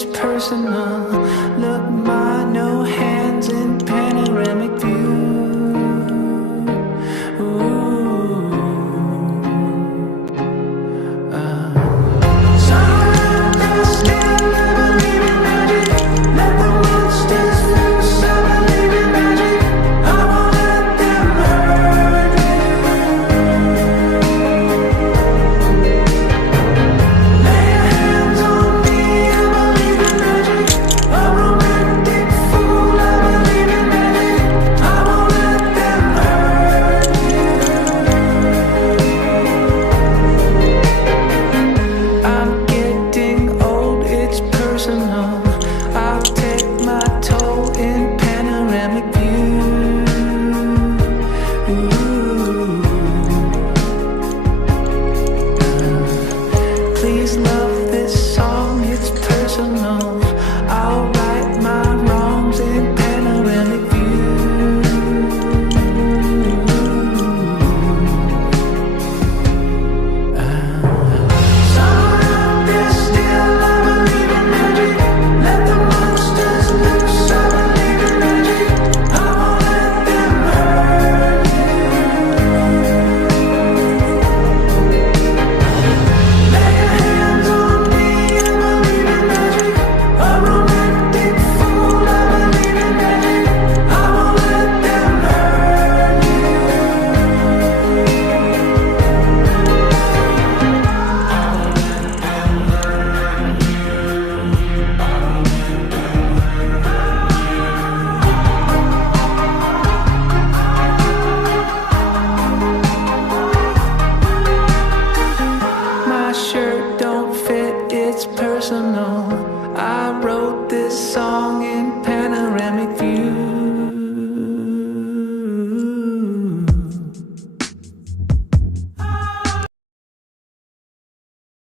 it's personal. Look, my no hands in panoramic view. I'll take my toll in panoramic view. Please love this song, it's personal. I'll right my wrongs in panoramic view. Somewhere there still I believe in magic. Let the monsters loose, I believe in magic. I won't let them hurt you. Lay your hands on me, I believe in magic. A romantic fool, I believe in magic. I won't let them hurt you. My shirt don't fit, it's personal. I wrote this song.